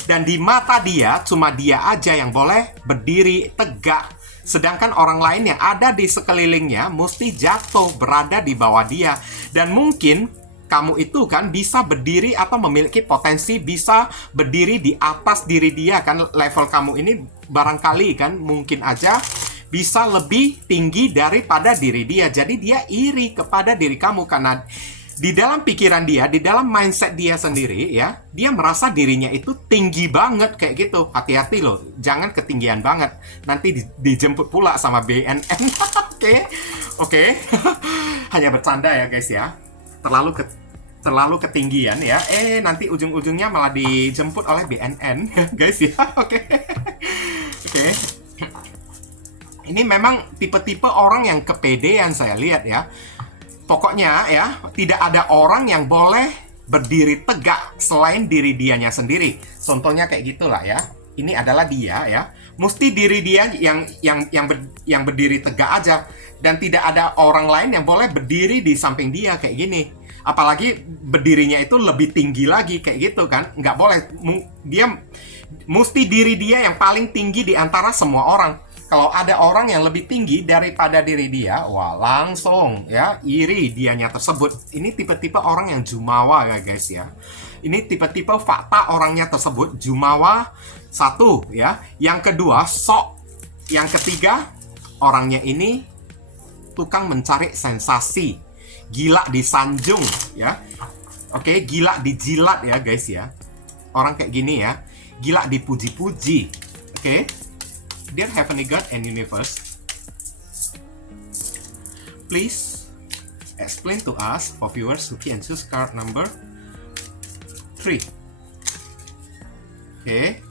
Dan di mata dia, cuma dia aja yang boleh berdiri tegak. Sedangkan orang lain yang ada di sekelilingnya mesti jatuh, berada di bawah dia. Dan mungkin kamu itu kan bisa berdiri atau memiliki potensi bisa berdiri di atas diri dia kan. Level kamu ini barangkali kan mungkin aja bisa lebih tinggi daripada diri dia. Jadi dia iri kepada diri kamu karena di dalam pikiran dia, di dalam mindset dia sendiri ya, dia merasa dirinya itu tinggi banget kayak gitu. Hati-hati loh, jangan ketinggian banget. Nanti dijemput pula sama BNN. Oke. Hanya bercanda ya guys ya. Terlalu ketinggian ya. Nanti ujung-ujungnya malah dijemput oleh BNN guys ya. Oke. Ini memang tipe-tipe orang yang kepedean saya lihat ya. Pokoknya ya, tidak ada orang yang boleh berdiri tegak selain diri dianya sendiri. Contohnya kayak gitulah ya. Ini adalah dia ya. Mesti diri dia yang berdiri tegak aja. Dan tidak ada orang lain yang boleh berdiri di samping dia kayak gini. Apalagi berdirinya itu lebih tinggi lagi kayak gitu kan. Nggak boleh. Dia mesti diri dia yang paling tinggi di antara semua orang. Kalau ada orang yang lebih tinggi daripada diri dia, wah langsung ya iri dianya tersebut. Ini tipe-tipe orang yang jumawa ya guys ya. Ini tipe-tipe fakta orangnya tersebut jumawa. Satu ya. Yang kedua sok. Yang ketiga orangnya ini tukang mencari sensasi, gila disanjung ya. Oke, gila dijilat ya guys ya. Orang kayak gini ya, gila dipuji-puji. Oke. Dear Heavenly God and Universe, please explain to us for viewers who can choose card number 3. Oke.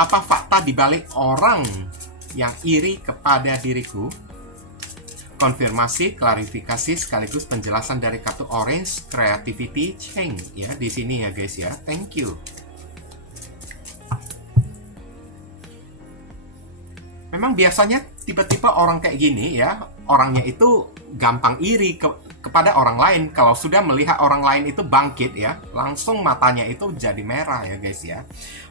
Apa fakta dibalik orang yang iri kepada diriku? Konfirmasi, klarifikasi, sekaligus penjelasan dari kartu orange, creativity, change ya di sini ya guys ya. Thank you. Memang biasanya tiba-tiba orang kayak gini ya, orangnya itu gampang iri kepada orang lain. Kalau sudah melihat orang lain itu bangkit ya, langsung matanya itu jadi merah ya guys ya.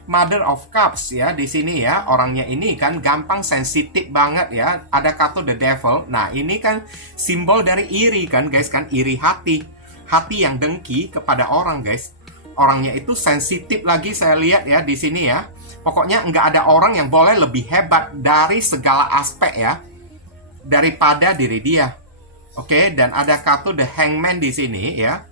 Mother of Cups ya di sini ya, orangnya ini kan gampang sensitif banget ya. Ada kartu The Devil. Nah, ini kan simbol dari iri kan guys kan, iri hati. Hati yang dengki kepada orang guys. Orangnya itu sensitif lagi saya lihat ya di sini ya. Pokoknya nggak ada orang yang boleh lebih hebat dari segala aspek ya daripada diri dia. Oke, dan ada kartu The Hangman di sini ya.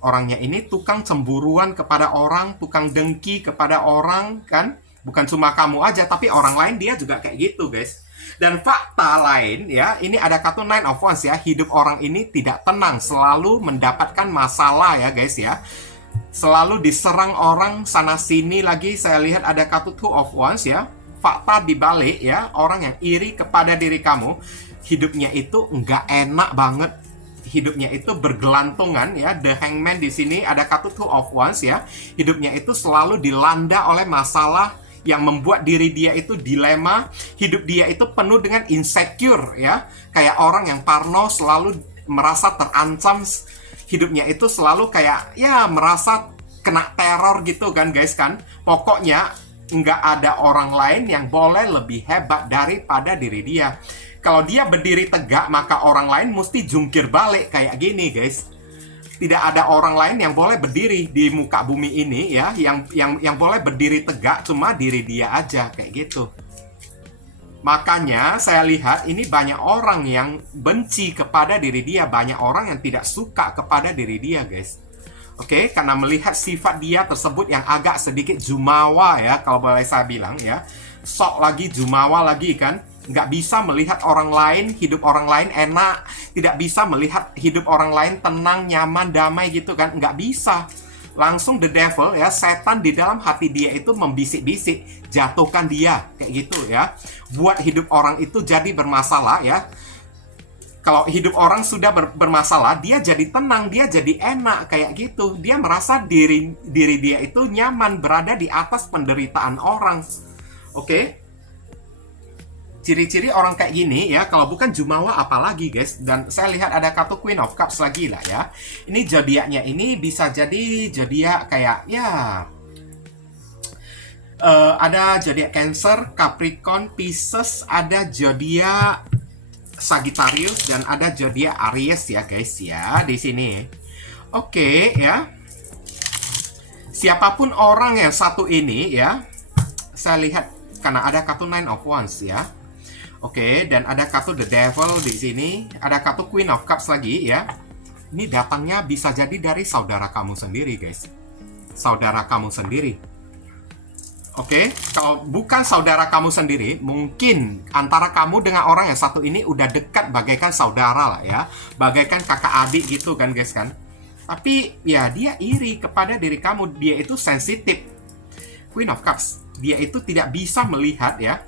Orangnya ini tukang cemburuan kepada orang, tukang dengki kepada orang kan. Bukan cuma kamu aja, tapi orang lain dia juga kayak gitu guys. Dan fakta lain ya, ini ada kartu Nine of Wands ya. Hidup orang ini tidak tenang, selalu mendapatkan masalah ya guys ya. Selalu diserang orang sana sini. Lagi saya lihat ada kartu Two of Wands ya. Fakta dibalik ya, orang yang iri kepada diri kamu, hidupnya itu nggak enak banget. Hidupnya itu bergelantungan ya. The Hangman di sini ada kartu Two of Wands ya. Hidupnya itu selalu dilanda oleh masalah yang membuat diri dia itu dilema. Hidup dia itu penuh dengan insecure ya. Kayak orang yang parno, selalu merasa terancam. Hidupnya itu selalu kayak ya merasa kena teror gitu kan guys kan. Pokoknya nggak ada orang lain yang boleh lebih hebat daripada diri dia. Kalau dia berdiri tegak, maka orang lain mesti jungkir balik kayak gini guys. Tidak ada orang lain yang boleh berdiri di muka bumi ini ya, yang boleh berdiri tegak cuma diri dia aja kayak gitu. Makanya saya lihat ini banyak orang yang benci kepada diri dia, banyak orang yang tidak suka kepada diri dia guys. Oke, karena melihat sifat dia tersebut yang agak sedikit jumawa ya, kalau boleh saya bilang ya. Sok lagi, jumawa lagi kan. Nggak bisa melihat orang lain, hidup orang lain enak. Tidak bisa melihat hidup orang lain tenang, nyaman, damai gitu kan. Nggak bisa. Langsung the devil ya, setan di dalam hati dia itu membisik-bisik, jatuhkan dia kayak gitu ya. Buat hidup orang itu jadi bermasalah ya. Kalau hidup orang sudah bermasalah, dia jadi tenang, dia jadi enak kayak gitu. Dia merasa diri dia itu nyaman berada di atas penderitaan orang. Oke? Ciri-ciri orang kayak gini ya, kalau bukan jumawa apalagi guys. Dan saya lihat ada kartu Queen of Cups lagi lah ya. Ini zodiaknya ini bisa jadi zodiak kayak ya ada zodiak Cancer, Capricorn, Pisces, ada zodiak Sagittarius, dan ada zodiak Aries ya guys ya di sini. Oke ya. Siapapun orang yang satu ini ya, saya lihat karena ada kartu Nine of Wands ya. Oke, dan ada kartu The Devil di sini, ada kartu Queen of Cups lagi ya. Ini datangnya bisa jadi dari saudara kamu sendiri guys. Saudara kamu sendiri. Oke, kalau bukan saudara kamu sendiri, mungkin antara kamu dengan orang yang satu ini udah dekat bagaikan saudara lah ya. Bagaikan kakak adik gitu kan guys kan. Tapi ya dia iri kepada diri kamu, dia itu sensitif. Queen of Cups, dia itu tidak bisa melihat ya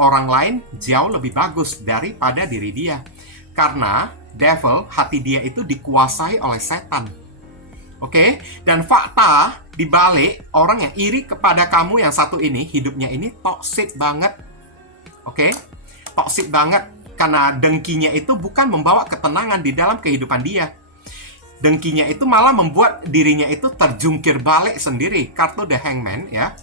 orang lain jauh lebih bagus daripada diri dia. Karena devil, hati dia itu dikuasai oleh setan. Oke, dan fakta dibalik orang yang iri kepada kamu yang satu ini, hidupnya ini toksik banget. Oke, toksik banget karena dengkinya itu bukan membawa ketenangan di dalam kehidupan dia. Dengkinya itu malah membuat dirinya itu terjungkir balik sendiri. Kartu The Hangman ya.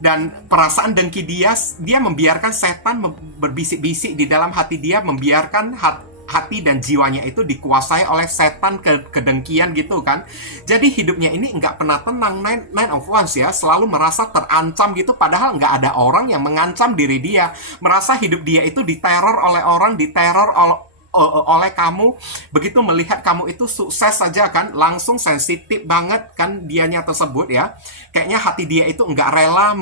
Dan perasaan dengki dia membiarkan setan berbisik-bisik di dalam hati dia, membiarkan hati dan jiwanya itu dikuasai oleh setan kedengkian gitu kan. Jadi hidupnya ini nggak pernah tenang. Nine of Wands ya, selalu merasa terancam gitu, padahal nggak ada orang yang mengancam diri dia. Merasa hidup dia itu diteror oleh orang, diteror oleh kamu. Begitu melihat kamu itu sukses saja kan, langsung sensitif banget kan dianya tersebut ya. Kayaknya hati dia itu nggak rela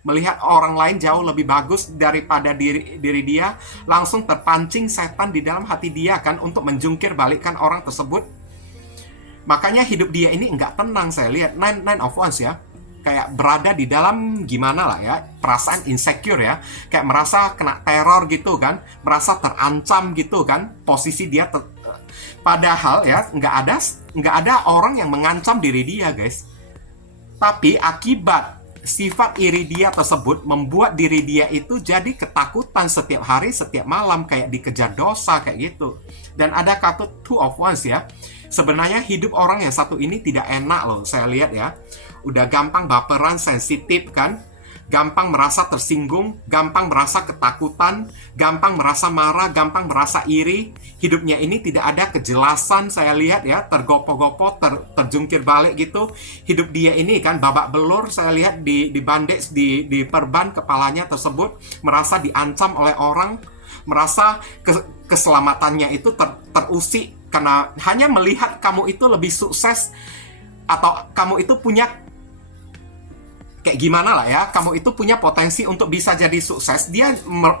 melihat orang lain jauh lebih bagus daripada diri dia. Langsung terpancing setan di dalam hati dia kan untuk menjungkir balikkan orang tersebut. Makanya hidup dia ini nggak tenang. Saya lihat nine of wands ya, kayak berada di dalam gimana lah ya, perasaan insecure ya, kayak merasa kena teror gitu kan, merasa terancam gitu kan, posisi dia padahal ya nggak ada orang yang mengancam diri dia guys, tapi akibat sifat iri dia tersebut membuat diri dia itu jadi ketakutan setiap hari, setiap malam, kayak dikejar dosa kayak gitu. Dan ada kartu two of wands ya, sebenarnya hidup orang yang satu ini tidak enak loh, saya lihat ya. Udah gampang baperan, sensitif kan, gampang merasa tersinggung, gampang merasa ketakutan, gampang merasa marah, gampang merasa iri. Hidupnya ini tidak ada kejelasan, saya lihat ya, tergopoh-gopoh, terjungkir balik gitu. Hidup dia ini kan babak belur, saya lihat di bandage, di perban kepalanya tersebut, merasa diancam oleh orang, merasa keselamatannya itu terusik karena hanya melihat kamu itu lebih sukses atau kamu itu punya kayak gimana lah ya, kamu itu punya potensi untuk bisa jadi sukses. Dia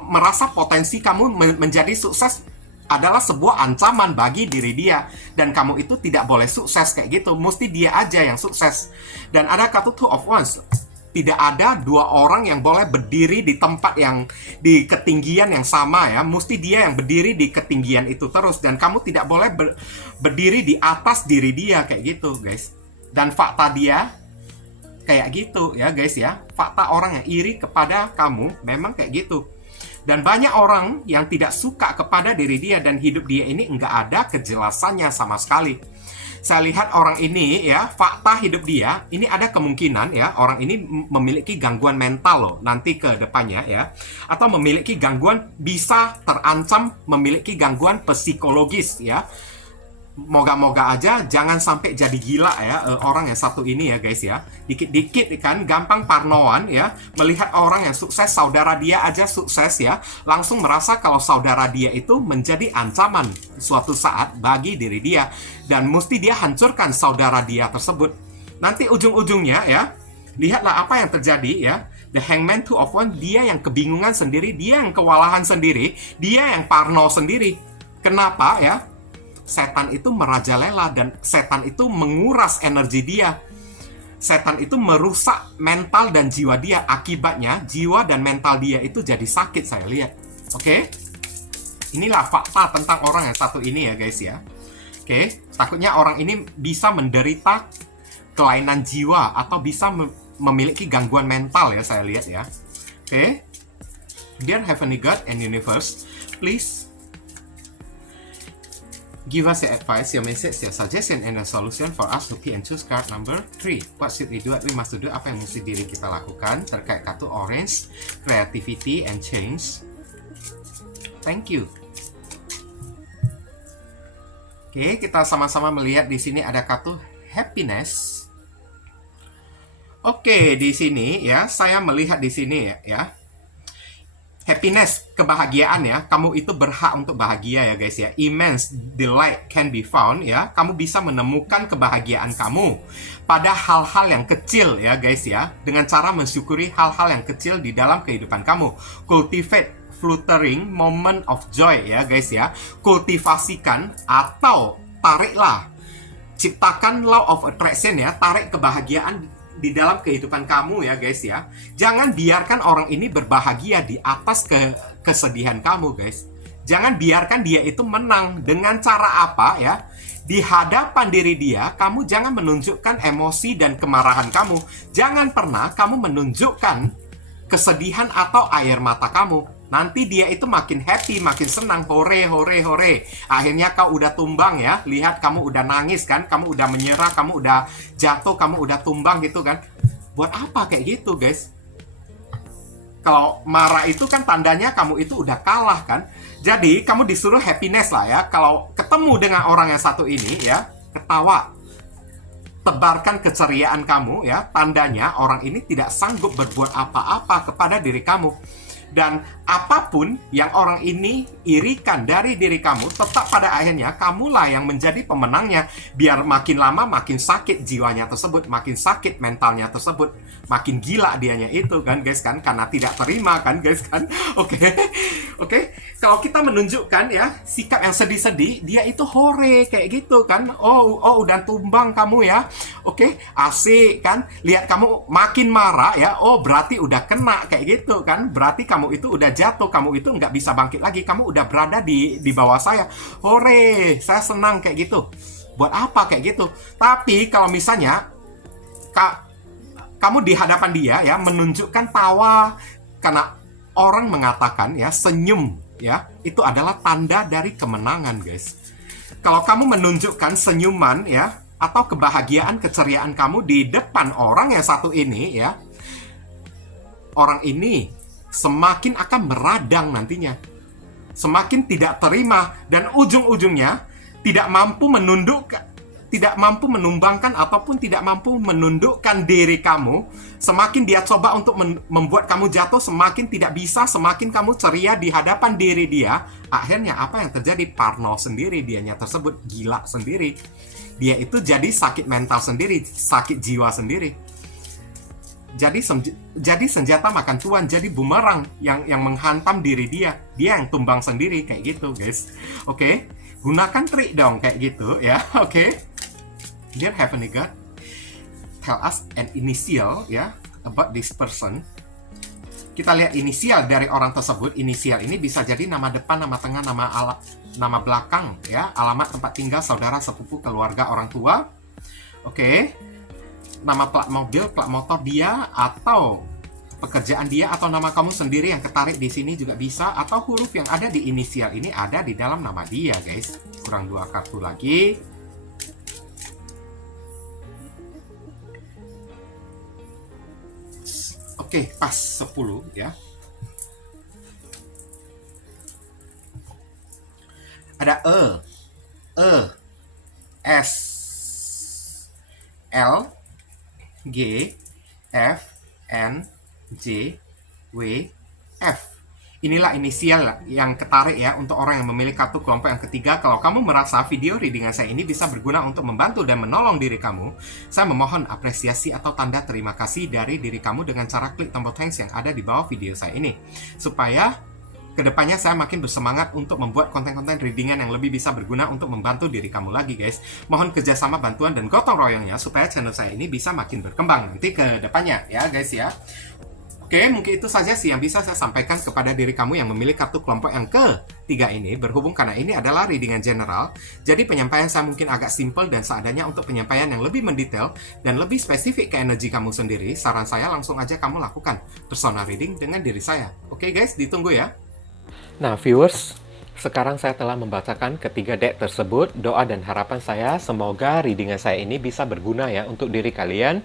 merasa potensi kamu menjadi sukses adalah sebuah ancaman bagi diri dia, dan kamu itu tidak boleh sukses kayak gitu, mesti dia aja yang sukses. Dan ada kartu two of wands, tidak ada dua orang yang boleh berdiri di tempat yang di ketinggian yang sama ya, mesti dia yang berdiri di ketinggian itu terus, dan kamu tidak boleh berdiri di atas diri dia kayak gitu guys. Dan fakta dia kayak gitu ya guys ya, fakta orang yang iri kepada kamu memang kayak gitu. Dan banyak orang yang tidak suka kepada diri dia, dan hidup dia ini nggak ada kejelasannya sama sekali. Saya lihat orang ini ya, fakta hidup dia ini ada kemungkinan ya, orang ini memiliki gangguan mental loh nanti ke depannya ya, atau memiliki gangguan, bisa terancam memiliki gangguan psikologis ya. Moga-moga aja jangan sampai jadi gila ya orang yang satu ini ya guys ya. Dikit-dikit kan gampang parnoan ya, melihat orang yang sukses, saudara dia aja sukses ya, langsung merasa kalau saudara dia itu menjadi ancaman suatu saat bagi diri dia, dan mesti dia hancurkan saudara dia tersebut. Nanti ujung-ujungnya ya, lihatlah apa yang terjadi ya. The Hangman, Two of Wands, dia yang kebingungan sendiri, dia yang kewalahan sendiri, dia yang parno sendiri. Kenapa ya? Setan itu merajalela, dan setan itu menguras energi dia. Setan itu merusak mental dan jiwa dia. Akibatnya jiwa dan mental dia itu jadi sakit, saya lihat. Oke? Inilah fakta tentang orang yang satu ini ya guys ya. Oke? Takutnya orang ini bisa menderita kelainan jiwa atau bisa memiliki gangguan mental ya, saya lihat ya. Oke? Dear Heavenly God and Universe, please give us your advice, your message, your suggestion, and a solution for us to pick and choose card number 3. What should we do? We must do. Apa yang mesti diri kita lakukan terkait kartu orange, creativity and change. Thank you. Oke, kita sama-sama melihat di sini ada kartu happiness. Oke, di sini ya, saya melihat di sini ya. Happiness, kebahagiaan ya. Kamu itu berhak untuk bahagia ya guys ya. Immense delight can be found ya. Kamu bisa menemukan kebahagiaan kamu pada hal-hal yang kecil ya guys ya. Dengan cara mensyukuri hal-hal yang kecil di dalam kehidupan kamu. Cultivate fluttering moment of joy ya guys ya. Kultivasikan atau tariklah. Ciptakan law of attraction ya. Tarik kebahagiaan di dalam kehidupan kamu ya guys ya. Jangan biarkan orang ini berbahagia di atas kesedihan kamu guys. Jangan biarkan dia itu menang. Dengan cara apa ya? Di hadapan diri dia, kamu jangan menunjukkan emosi dan kemarahan kamu. Jangan pernah kamu menunjukkan kesedihan atau air mata kamu. Nanti dia itu makin happy, makin senang, hore, hore, hore. Akhirnya kau udah tumbang ya. Lihat kamu udah nangis kan, kamu udah menyerah, kamu udah jatuh, kamu udah tumbang gitu kan. Buat apa kayak gitu guys? Kalau marah itu kan tandanya kamu itu udah kalah kan. Jadi kamu disuruh happiness lah ya. Kalau ketemu dengan orang yang satu ini ya, ketawa. Tebarkan keceriaan kamu ya. Tandanya orang ini tidak sanggup berbuat apa-apa kepada diri kamu. Dan apapun yang orang ini irikan dari diri kamu, tetap pada akhirnya kamulah yang menjadi pemenangnya. Biar makin lama makin sakit jiwanya tersebut, makin sakit mentalnya tersebut, makin gila dianya itu kan guys kan, karena tidak terima kan guys kan. Oke. Oke. Kalau kita menunjukkan ya sikap yang sedih-sedih, dia itu hore kayak gitu kan. Oh udah tumbang kamu ya. Oke, asik kan. Lihat kamu makin marah ya. Oh berarti udah kena kayak gitu kan. Berarti kamu itu udah jatuh, kamu itu nggak bisa bangkit lagi. Kamu udah berada di bawah saya. Hore, saya senang kayak gitu. Buat apa kayak gitu? Tapi kalau misalnya kamu di hadapan dia ya menunjukkan tawa, karena orang mengatakan ya senyum ya itu adalah tanda dari kemenangan guys. Kalau kamu menunjukkan senyuman ya atau kebahagiaan, keceriaan kamu di depan orang yang satu ini ya, orang ini semakin akan meradang nantinya, semakin tidak terima, dan ujung-ujungnya tidak mampu menumbangkan ataupun tidak mampu menundukkan diri kamu. Semakin dia coba untuk membuat kamu jatuh, semakin tidak bisa, semakin kamu ceria di hadapan diri dia. Akhirnya apa yang terjadi? Parno sendiri, dianya tersebut gila sendiri. Dia itu jadi sakit mental sendiri, sakit jiwa sendiri. Jadi senjata makan tuan, jadi bumerang yang menghantam diri dia. Dia yang tumbang sendiri kayak gitu guys. Oke, gunakan trik dong kayak gitu ya. Oke. Dear Heavenly God, tell us an initial ya about this person. Kita lihat inisial dari orang tersebut. Inisial ini bisa jadi nama depan, nama tengah, nama belakang ya, alamat tempat tinggal saudara, sepupu, keluarga, orang tua. Oke. Nama plat mobil, plat motor dia, atau pekerjaan dia, atau nama kamu sendiri yang ketarik di sini juga bisa, atau huruf yang ada di inisial ini ada di dalam nama dia guys. Kurang 2 kartu lagi. Oke, pas 10 ya. Ada S, L, G, F, N, J, W, F. Inilah inisial yang ketarik ya untuk orang yang memilih kartu kelompok yang ketiga. Kalau kamu merasa video readingan saya ini bisa berguna untuk membantu dan menolong diri kamu, saya memohon apresiasi atau tanda terima kasih dari diri kamu dengan cara klik tombol thanks yang ada di bawah video saya ini. Supaya kedepannya saya makin bersemangat untuk membuat konten-konten readingan yang lebih bisa berguna untuk membantu diri kamu lagi guys. Mohon kerjasama, bantuan, dan gotong royongnya supaya channel saya ini bisa makin berkembang nanti ke depannya ya guys ya. Oke, mungkin itu saja sih yang bisa saya sampaikan kepada diri kamu yang memilih kartu kelompok yang ketiga ini. Berhubung karena ini adalah readingan general, jadi penyampaian saya mungkin agak simple dan seadanya. Untuk penyampaian yang lebih mendetail dan lebih spesifik ke energi kamu sendiri, saran saya langsung aja kamu lakukan personal reading dengan diri saya. Oke guys, ditunggu ya. Nah viewers, sekarang saya telah membacakan ketiga deck tersebut. Doa dan harapan saya semoga readingan saya ini bisa berguna ya untuk diri kalian.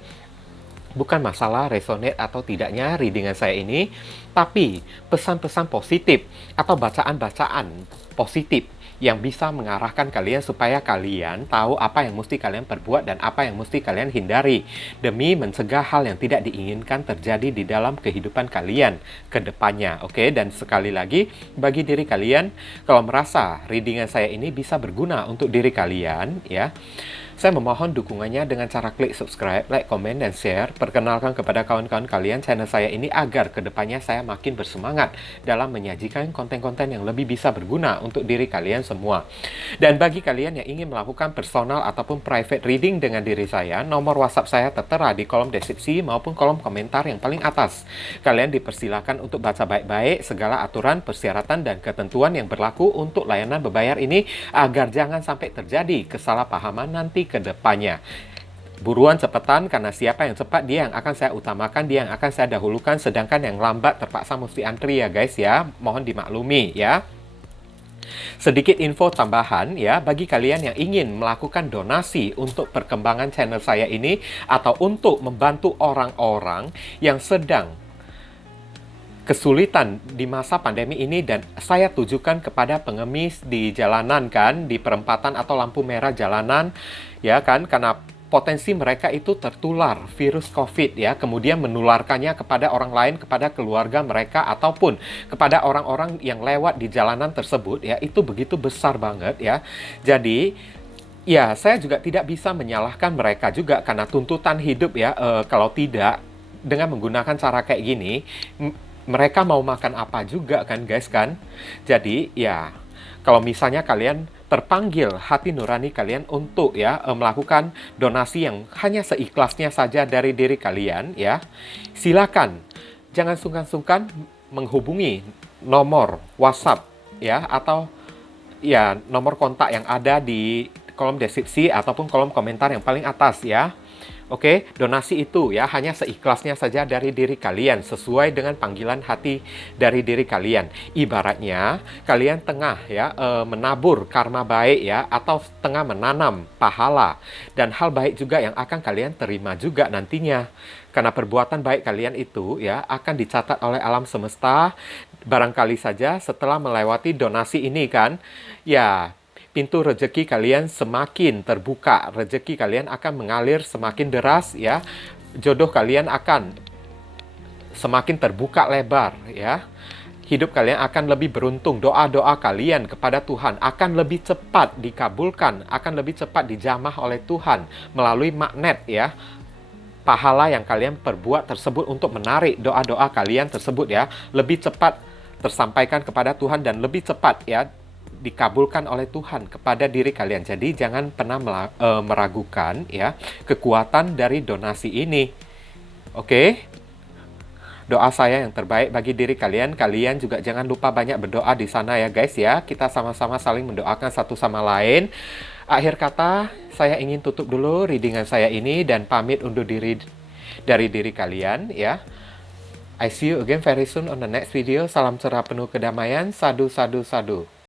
Bukan masalah resonate atau tidaknya readingan saya ini, tapi pesan-pesan positif atau bacaan-bacaan positif yang bisa mengarahkan kalian supaya kalian tahu apa yang mesti kalian perbuat dan apa yang mesti kalian hindari demi mencegah hal yang tidak diinginkan terjadi di dalam kehidupan kalian ke depannya. Oke, dan sekali lagi bagi diri kalian, kalau merasa readingan saya ini bisa berguna untuk diri kalian ya, saya memohon dukungannya dengan cara klik subscribe, like, komen, dan share. Perkenalkan kepada kawan-kawan kalian channel saya ini agar kedepannya saya makin bersemangat dalam menyajikan konten-konten yang lebih bisa berguna untuk diri kalian semua. Dan bagi kalian yang ingin melakukan personal ataupun private reading dengan diri saya, nomor WhatsApp saya tertera di kolom deskripsi maupun kolom komentar yang paling atas. Kalian dipersilakan untuk baca baik-baik segala aturan, persyaratan, dan ketentuan yang berlaku untuk layanan berbayar ini agar jangan sampai terjadi kesalahpahaman nanti ke depannya. Buruan cepetan, karena siapa yang cepat dia yang akan saya utamakan, dia yang akan saya dahulukan, sedangkan yang lambat terpaksa mesti antri ya guys ya. Mohon dimaklumi ya. Sedikit info tambahan ya, bagi kalian yang ingin melakukan donasi untuk perkembangan channel saya ini atau untuk membantu orang-orang yang sedang kesulitan di masa pandemi ini, dan saya tujukan kepada pengemis di jalanan kan, di perempatan atau lampu merah jalanan ya kan, karena potensi mereka itu tertular virus COVID ya, kemudian menularkannya kepada orang lain, kepada keluarga mereka, ataupun kepada orang-orang yang lewat di jalanan tersebut ya, itu begitu besar banget ya. Jadi, ya saya juga tidak bisa menyalahkan mereka juga karena tuntutan hidup ya, kalau tidak, dengan menggunakan cara kayak gini, mereka mau makan apa juga kan guys kan. Jadi ya, kalau misalnya kalian terpanggil hati nurani kalian untuk ya melakukan donasi yang hanya seikhlasnya saja dari diri kalian ya, silakan. Jangan sungkan-sungkan menghubungi nomor WhatsApp ya, atau ya nomor kontak yang ada di kolom deskripsi ataupun kolom komentar yang paling atas ya. Oke, donasi itu ya hanya seikhlasnya saja dari diri kalian, sesuai dengan panggilan hati dari diri kalian. Ibaratnya kalian tengah ya menabur karma baik ya, atau tengah menanam pahala dan hal baik juga yang akan kalian terima juga nantinya. Karena perbuatan baik kalian itu ya akan dicatat oleh alam semesta. Barangkali saja setelah melewati donasi ini kan, ya pintu rezeki kalian semakin terbuka, rezeki kalian akan mengalir semakin deras ya, jodoh kalian akan semakin terbuka lebar ya, hidup kalian akan lebih beruntung, doa-doa kalian kepada Tuhan akan lebih cepat dikabulkan, akan lebih cepat dijamah oleh Tuhan melalui magnet ya, pahala yang kalian perbuat tersebut untuk menarik doa-doa kalian tersebut ya, lebih cepat tersampaikan kepada Tuhan dan lebih cepat ya dikabulkan oleh Tuhan kepada diri kalian. Jadi jangan pernah meragukan ya kekuatan dari donasi ini. Oke? Doa saya yang terbaik bagi diri kalian. Kalian juga jangan lupa banyak berdoa di sana ya guys ya. Kita sama-sama saling mendoakan satu sama lain. Akhir kata, saya ingin tutup dulu readingan saya ini dan pamit undur diri dari diri kalian ya. I see you again very soon on the next video. Salam cerah penuh kedamaian. Sadu, sadu, sadu.